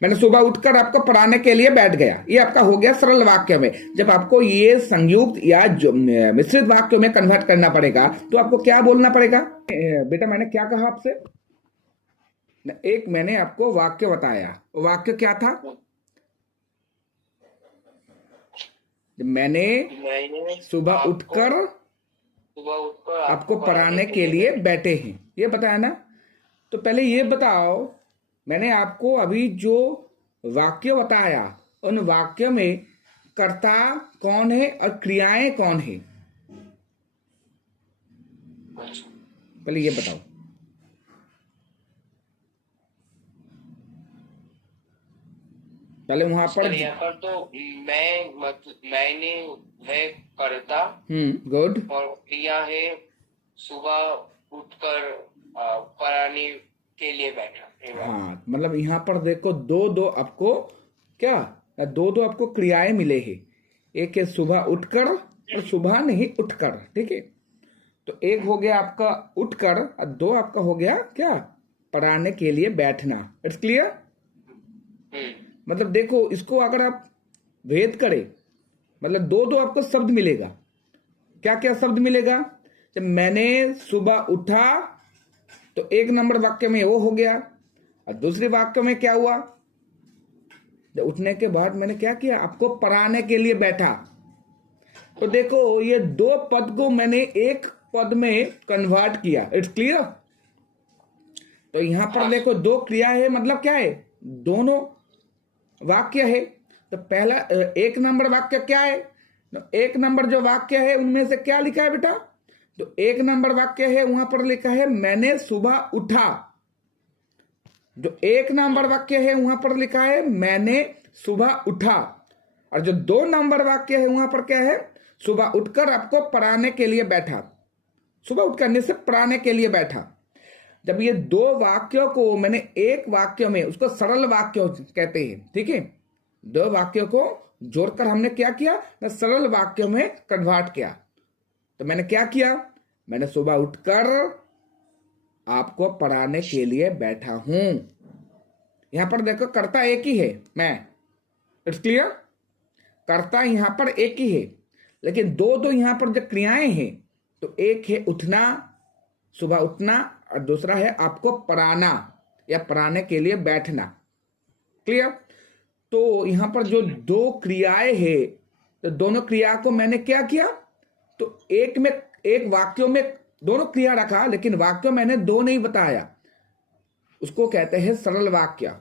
मैंने सुबह उठकर आपको पढ़ाने के लिए बैठ गया, ये आपका हो गया सरल वाक्य में। जब आपको ये संयुक्त या जो मिश्रित वाक्यों में कन्वर्ट करना पड़ेगा तो आपको क्या बोलना पड़ेगा? बेटा मैंने क्या कहा आपसे? एक मैंने आपको वाक्य बताया, वाक्य क्या था? मैंने सुबह उठकर आपको पढ़ाने के लिए बैठे हैं, ये बताया ना। तो पहले ये बताओ, मैंने आपको अभी जो वाक्य बताया उन वाक्य में कर्ता कौन है और क्रियाएं कौन है? पहले ये बताओ। पहले वहां पर यहाँ पर तो मैंने है कर्ता, गुड, और क्रिया है सुबह उठकर पढ़ाने के लिए बैठा। हाँ, मतलब यहाँ पर देखो दो दो आपको क्या, दो दो आपको क्रियाएं मिले हैं। एक है सुबह उठकर और सुबह नहीं उठकर, ठीक है। तो एक हो गया आपका उठकर और दो आपका हो गया क्या, पढ़ाने के लिए बैठना। It's clear? मतलब देखो इसको अगर आप भेद करें, मतलब दो दो आपको शब्द मिलेगा। क्या क्या शब्द मिलेगा? जब मैंने सुबह उठा तो एक नंबर वाक्य में वो हो गया, और दूसरे वाक्य में क्या हुआ, जब उठने के बाद मैंने क्या किया, आपको पढ़ाने के लिए बैठा। तो देखो ये दो पद को मैंने एक पद में कन्वर्ट किया। It's clear? तो यहां पर देखो दो क्रिया है, मतलब क्या है, दोनों वाक्य है। तो पहला एक नंबर वाक्य क्या है? तो एक नंबर जो वाक्य है उनमें से क्या लिखा है बेटा? तो एक नंबर वाक्य है वहां पर लिखा है मैंने सुबह उठा। जो एक नंबर वाक्य है वहां पर लिखा है मैंने सुबह उठा। और जो दो नंबर वाक्य है वहां पर क्या है, सुबह उठकर आपको पढ़ाने के लिए बैठा। सुबह उठ करने से पढ़ाने के लिए बैठा। जब ये दो वाक्यों को मैंने एक वाक्य में, उसको सरल वाक्य कहते हैं, ठीक है। दो वाक्यों को जोड़कर हमने क्या किया, मैं सरल वाक्यों में कन्वर्ट किया। तो मैंने क्या किया, मैंने सुबह उठकर आपको पढ़ाने के लिए बैठा हूं। यहां पर देखो कर्ता एक ही है, मैं। It's clear? कर्ता यहां पर एक ही है, लेकिन दो दो यहां पर जो क्रियाएं हैं, तो एक है उठना, सुबह उठना, और दूसरा है आपको पढ़ाना या पढ़ाने के लिए बैठना। क्लियर? तो यहां पर जो दो क्रियाएं हैं, तो दोनों क्रिया को मैंने क्या किया, तो एक में, एक वाक्यों में दोनों क्रिया रखा, लेकिन वाक्यों मैंने दो नहीं बताया। उसको कहते हैं सरल वाक्य।